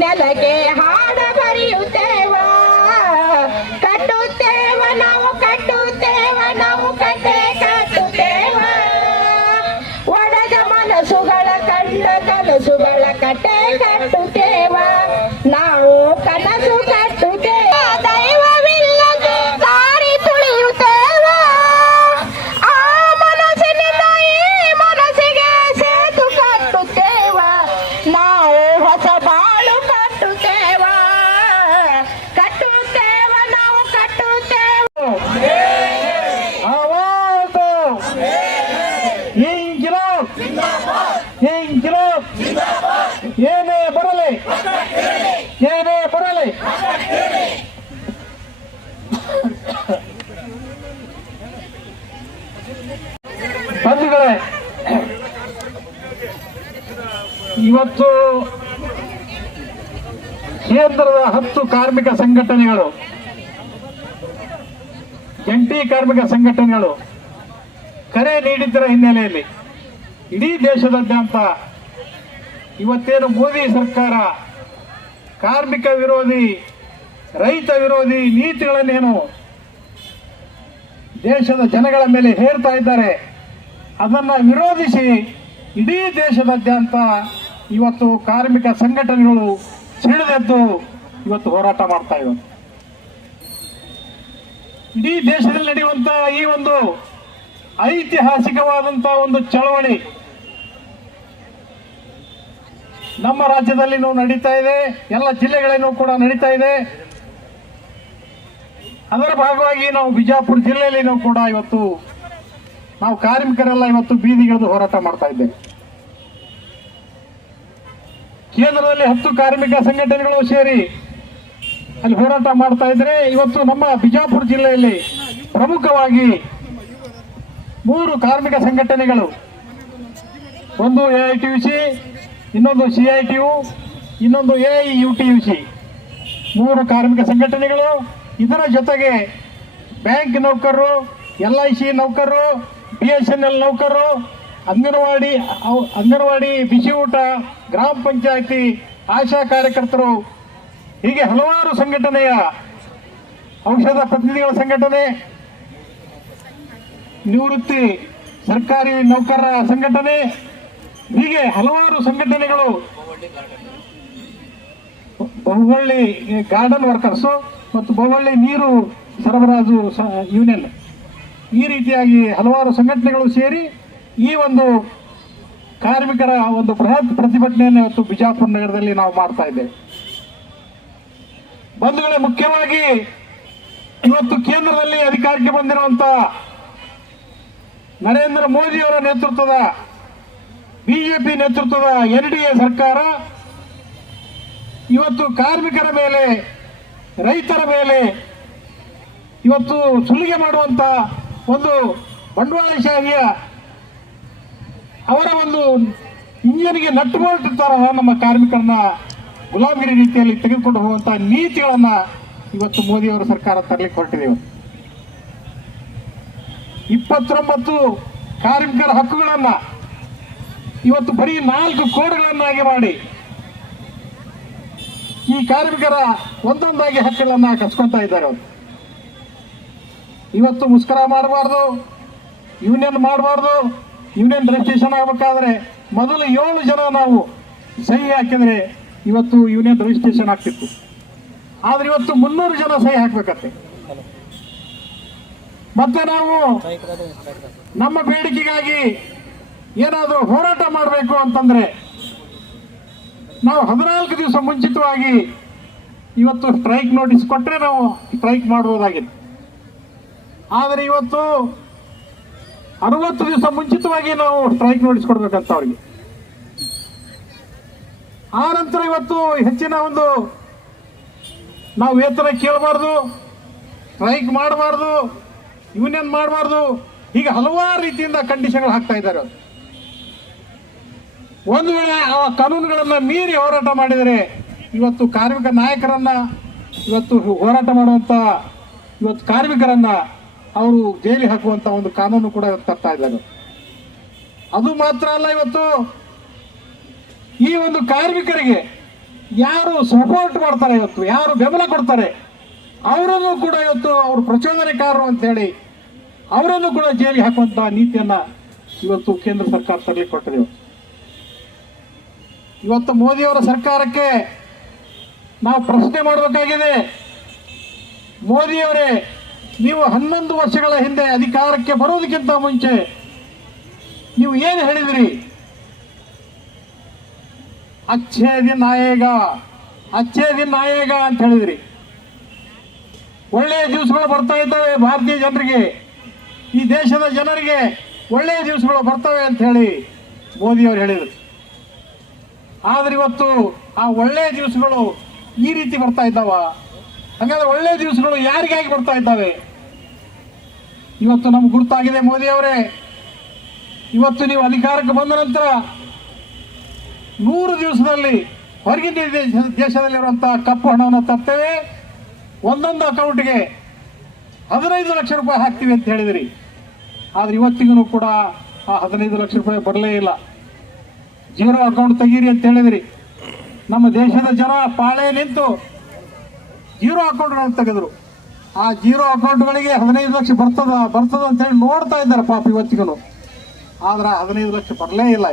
ನೆಲಗೆ ಹಾಡ ಬರೆಯುತ್ತೇವ, ಕಟ್ಟುತ್ತೇವ ನಾವು ಕಟ್ಟುತ್ತೇವ, ನಾವು ಕಟ್ಟೆ ಕಟ್ಟುತ್ತೇವ. ಒಡೆದ ಮನಸ್ಸುಗಳ ಕಂಡ ಕನಸುಗಳ ಕಟ್ಟೆ ಕಟ್ಟುತ್ತೇವ, ನಾವು ಕನಸು ಕಟ್ಟುತ್ತೇವ. ದೈವವಿಲ್ಲದೆ ದಾರಿ ತುಳಿಯುತ್ತೇವ, ಆ ಮನಸ್ಸಿನಿಂದ ಈ ಮನಸ್ಸಿಗೆ ಸೇತು ಕಟ್ಟುತ್ತೇವ. ನಾವು ಹೊಸ ಬಾಳು ಕಟ್ಟುತ್ತೇವ, ಕಟ್ಟುತ್ತೇವ ನಾವು ಕಟ್ಟುತ್ತೇವ. ಏನೇ ಬರಲಿ ಏನೇ ಬರಲಿ ಬಂಧುಗಳೇ, ಇವತ್ತು ಕೇಂದ್ರದ 10 ಕಾರ್ಮಿಕ ಸಂಘಟನೆಗಳು, ಜಂಟಿ ಕಾರ್ಮಿಕ ಸಂಘಟನೆಗಳು ಕರೆ ನೀಡಿದ್ದರ ಹಿನ್ನೆಲೆಯಲ್ಲಿ ಇಡೀ ದೇಶದಾದ್ಯಂತ ಇವತ್ತೇನು ಮೋದಿ ಸರ್ಕಾರ ಕಾರ್ಮಿಕ ವಿರೋಧಿ, ರೈತ ವಿರೋಧಿ ನೀತಿಗಳನ್ನೇನು ದೇಶದ ಜನಗಳ ಮೇಲೆ ಹೇರ್ತಾ ಇದ್ದಾರೆ, ಅದನ್ನು ವಿರೋಧಿಸಿ ಇಡೀ ದೇಶದಾದ್ಯಂತ ಇವತ್ತು ಕಾರ್ಮಿಕ ಸಂಘಟನೆಗಳು ಸಿಡಿದೆದ್ದು ಇವತ್ತು ಹೋರಾಟ ಮಾಡ್ತಾ ಇವೆ. ಇಡೀ ದೇಶದಲ್ಲಿ ನಡೆಯುವಂತ ಈ ಒಂದು ಐತಿಹಾಸಿಕವಾದಂತಹ ಒಂದು ಚಳವಳಿ ನಮ್ಮ ರಾಜ್ಯದಲ್ಲಿನೂ ನಡೀತಾ ಇದೆ, ಎಲ್ಲ ಜಿಲ್ಲೆಗಳಲ್ಲೂ ಕೂಡ ನಡೀತಾ ಇದೆ. ಅದರ ಭಾಗವಾಗಿ ನಾವು ಬಿಜಾಪುರ ಜಿಲ್ಲೆಯಲ್ಲಿ ನಾವು ಕೂಡ ಇವತ್ತು ನಾವು ಕಾರ್ಮಿಕರೆಲ್ಲ ಇವತ್ತು ಬೀದಿಗಿಳಿದು ಹೋರಾಟ ಮಾಡ್ತಾ ಇದ್ದೇವೆ. ಕೇಂದ್ರದಲ್ಲಿ 10 ಕಾರ್ಮಿಕ ಸಂಘಟನೆಗಳು ಸೇರಿ ಅಲ್ಲಿ ಹೋರಾಟ ಮಾಡ್ತಾ ಇದ್ರೆ, ಇವತ್ತು ನಮ್ಮ ಬಿಜಾಪುರ ಜಿಲ್ಲೆಯಲ್ಲಿ ಪ್ರಮುಖವಾಗಿ 3 ಕಾರ್ಮಿಕ ಸಂಘಟನೆಗಳು, ಒಂದು AITUC, ಇನ್ನೊಂದು CITU, ಇನ್ನೊಂದು AIUTUC, 3 ಕಾರ್ಮಿಕ ಸಂಘಟನೆಗಳು. ಇದರ ಜೊತೆಗೆ ಬ್ಯಾಂಕ್ ನೌಕರರು, LIC ನೌಕರರು, BSNL ನೌಕರರು, ಅಂಗನವಾಡಿ, ಬಿಸಿ ಊಟ, ಗ್ರಾಮ ಪಂಚಾಯತಿ, ಆಶಾ ಕಾರ್ಯಕರ್ತರು, ಹೀಗೆ ಹಲವಾರು ಸಂಘಟನೆಯ, ಔಷಧ ಪ್ರತಿನಿಧಿಗಳ ಸಂಘಟನೆ, ನಿವೃತ್ತಿ ಸರ್ಕಾರಿ ನೌಕರರ ಸಂಘಟನೆ, ಹೀಗೆ ಹಲವಾರು ಸಂಘಟನೆಗಳು, ಬಹುವಳ್ಳಿ ಗಾರ್ಡನ್ ವರ್ಕರ್ಸು ಮತ್ತು ಬಹುವಳ್ಳಿ ನೀರು ಸರಬರಾಜು ಯೂನಿಯನ್, ಈ ರೀತಿಯಾಗಿ ಹಲವಾರು ಸಂಘಟನೆಗಳು ಸೇರಿ ಈ ಒಂದು ಕಾರ್ಮಿಕರ ಒಂದು ಬೃಹತ್ ಪ್ರತಿಭಟನೆಯನ್ನು ಇವತ್ತು ಬಿಜಾಪುರ ನಗರದಲ್ಲಿ ನಾವು ಮಾಡ್ತಾ ಇದ್ದೇವೆ. ಬಂಧುಗಳೇ, ಮುಖ್ಯವಾಗಿ ಇವತ್ತು ಕೇಂದ್ರದಲ್ಲಿ ಅಧಿಕಾರಕ್ಕೆ ಬಂದಿರುವಂತ ನರೇಂದ್ರ ಮೋದಿ ಅವರ ನೇತೃತ್ವದ ಬಿಜೆಪಿ ನೇತೃತ್ವದ NDA ಸರ್ಕಾರ ಇವತ್ತು ಕಾರ್ಮಿಕರ ಮೇಲೆ, ರೈತರ ಮೇಲೆ ಇವತ್ತು ಸುಲಿಗೆ ಮಾಡುವಂತ ಒಂದು ಬಂಡವಾಳಶಾಹಿಯ ಅವರ ಒಂದು ಇಂಜಿನ್ಗೆ ನಟ್ಟು ಬೋಲ್ಟ್ ತರ ನಮ್ಮ ಕಾರ್ಮಿಕರನ್ನ ಗುಲಾಮಗಿರಿ ರೀತಿಯಲ್ಲಿ ತೆಗೆದುಕೊಂಡು ಹೋಗುವಂತಹ ನೀತಿಗಳನ್ನ ಇವತ್ತು ಮೋದಿ ಅವರ ಸರ್ಕಾರ ತರಲಿಕ್ಕೆ ಹೊರಟಿದೆ. 29 ಕಾರ್ಮಿಕರ ಹಕ್ಕುಗಳನ್ನ ಇವತ್ತು ಬರೀ 4 ಕೋಡ್ಗಳನ್ನಾಗಿ ಮಾಡಿ ಈ ಕಾರ್ಮಿಕರ ಒಂದೊಂದಾಗಿ ಹಕ್ಕುಗಳನ್ನ ಕಸ್ಕೊಂತ ಇದ್ದಾರೆ. ಇವತ್ತು ಮುಷ್ಕರ ಮಾಡಬಾರ್ದು, ಯೂನಿಯನ್ ಮಾಡಬಾರ್ದು, ಯೂನಿಯನ್ ರಿಜಿಸ್ಟ್ರೇಷನ್ ಆಗಬೇಕಾದ್ರೆ ಮೊದಲು 7 ಜನ ನಾವು ಸಹಿ ಹಾಕಿದ್ರೆ ಇವತ್ತು ಯೂನಿಯನ್ ರಿಜಿಸ್ಟ್ರೇಷನ್ ಆಗ್ತಿತ್ತು. ಆದ್ರೆ ಇವತ್ತು 300 ಜನ ಸಹಿ ಹಾಕ್ಬೇಕತ್ತೆ. ಮತ್ತೆ ನಾವು ನಮ್ಮ ಬೇಡಿಕೆಗಾಗಿ ಏನಾದರೂ ಹೋರಾಟ ಮಾಡಬೇಕು ಅಂತಂದ್ರೆ ನಾವು 14 ದಿವಸ ಮುಂಚಿತವಾಗಿ ಇವತ್ತು ಸ್ಟ್ರೈಕ್ ನೋಟಿಸ್ ಕೊಟ್ಟರೆ ನಾವು ಸ್ಟ್ರೈಕ್ ಮಾಡಬಹುದಾಗಿತ್ತು. ಆದರೆ ಇವತ್ತು 60 ದಿವಸ ಮುಂಚಿತವಾಗಿ ನಾವು ಸ್ಟ್ರೈಕ್ ನೋಟಿಸ್ ಕೊಡ್ಬೇಕಂತ ಅವ್ರಿಗೆ. ಆ ನಂತರ ಇವತ್ತು ಹೆಚ್ಚಿನ ಒಂದು ನಾವು ವೇತನ ಕೇಳಬಾರ್ದು, ಸ್ಟ್ರೈಕ್ ಮಾಡಬಾರ್ದು, ಯೂನಿಯನ್ ಮಾಡಬಾರ್ದು, ಹೀಗೆ ಹಲವಾರು ರೀತಿಯಿಂದ ಕಂಡೀಷನ್ಗಳು ಹಾಕ್ತಾ ಇದ್ದಾರೆ. ಒಂದು ವೇಳೆ ಆ ಕಾನೂನುಗಳನ್ನ ಮೀರಿ ಹೋರಾಟ ಮಾಡಿದರೆ ಇವತ್ತು ಕಾರ್ಮಿಕ ನಾಯಕರನ್ನ, ಇವತ್ತು ಹೋರಾಟ ಮಾಡುವಂತ ಇವತ್ತು ಕಾರ್ಮಿಕರನ್ನ ಅವರು ಜೈಲಿಗೆ ಹಾಕುವಂತ ಒಂದು ಕಾನೂನು ಕೂಡ ಇವತ್ತು ತರ್ತಾ ಇದ್ದಾರೆ. ಅದು ಮಾತ್ರ ಅಲ್ಲ, ಇವತ್ತು ಈ ಒಂದು ಕಾರ್ಮಿಕರಿಗೆ ಯಾರು ಸಪೋರ್ಟ್ ಮಾಡ್ತಾರೆ, ಇವತ್ತು ಯಾರು ಬೆಂಬಲ ಕೊಡ್ತಾರೆ, ಅವರನ್ನು ಕೂಡ ಇವತ್ತು ಅವರು ಪ್ರಚೋದನೆಕಾರರು ಅಂತ ಹೇಳಿ ಅವರನ್ನು ಕೂಡ ಜೈಲಿಗೆ ಹಾಕುವಂತ ನೀತಿಯನ್ನ ಇವತ್ತು ಕೇಂದ್ರ ಸರ್ಕಾರ ತರಲಿಕ್ಕೆ ಕೊಟ್ಟಿದೆ. ಇವತ್ತು ಮೋದಿಯವರ ಸರ್ಕಾರಕ್ಕೆ ನಾವು ಪ್ರಶ್ನೆ ಮಾಡಬೇಕಾಗಿದೆ. ಮೋದಿಯವರೇ, ನೀವು 11 ವರ್ಷಗಳ ಹಿಂದೆ ಅಧಿಕಾರಕ್ಕೆ ಬರೋದಕ್ಕಿಂತ ಮುಂಚೆ ನೀವು ಏನು ಹೇಳಿದ್ರಿ? ಅಚ್ಚೇ ದಿನ ಆಯೇಗ ಅಂತ ಹೇಳಿದ್ರಿ. ಒಳ್ಳೆಯ ದಿವಸಗಳು ಬರ್ತಾ ಇದ್ದಾವೆ, ಭಾರತೀಯ ಜನರಿಗೆ, ಈ ದೇಶದ ಜನರಿಗೆ ಒಳ್ಳೆಯ ದಿವಸಗಳು ಬರ್ತವೆ ಅಂತ ಹೇಳಿ ಮೋದಿಯವರು ಹೇಳಿದರು. ಆದ್ರೆ ಇವತ್ತು ಆ ಒಳ್ಳೆಯ ದಿವಸಗಳು ಈ ರೀತಿ ಬರ್ತಾ ಇದ್ದಾವ? ಹಾಗಾದ್ರೆ ಒಳ್ಳೆಯ ದಿವಸಗಳು ಯಾರಿಗಾಗಿ ಬರ್ತಾ ಇದ್ದಾವೆ? ಇವತ್ತು ನಮ್ಗೆ ಗುರುತಾಗಿದೆ ಮೋದಿಯವರೇ. ಇವತ್ತು ನೀವು ಅಧಿಕಾರಕ್ಕೆ ಬಂದ ನಂತರ 100 ದಿವಸದಲ್ಲಿ ಹೊರಗಿನ ದೇಶದಲ್ಲಿರುವಂತಹ ಕಪ್ಪು ಹಣವನ್ನು ತರ್ತೇವೆ, ಒಂದೊಂದು ಅಕೌಂಟ್ಗೆ 15 ಲಕ್ಷ ರೂಪಾಯಿ ಹಾಕ್ತೀವಿ ಅಂತ ಹೇಳಿದಿರಿ. ಆದ್ರೆ ಇವತ್ತಿಗೂ ಕೂಡ ಆ 15 ಲಕ್ಷ ರೂಪಾಯಿ ಬರಲೇ ಇಲ್ಲ. ಜೀರೋ ಅಕೌಂಟ್ ತೆಗೀರಿ ಅಂತ ಹೇಳಿದ್ರಿ. ನಮ್ಮ ದೇಶದ ಜನ ಪಾಳೆ ನಿಂತು ಜೀರೋ ಅಕೌಂಟ್ಗಳನ್ನು ತೆಗೆದ್ರು. ಆ ಜೀರೋ ಅಕೌಂಟ್ಗಳಿಗೆ 15 ಲಕ್ಷ ಬರ್ತದ ಅಂತ ಹೇಳಿ ನೋಡ್ತಾ ಇದ್ದಾರೆ ಪಾಪ ಇವತ್ತಿಗೂ. ಆದ್ರೆ 15 ಲಕ್ಷ ಬರಲೇ ಇಲ್ಲ.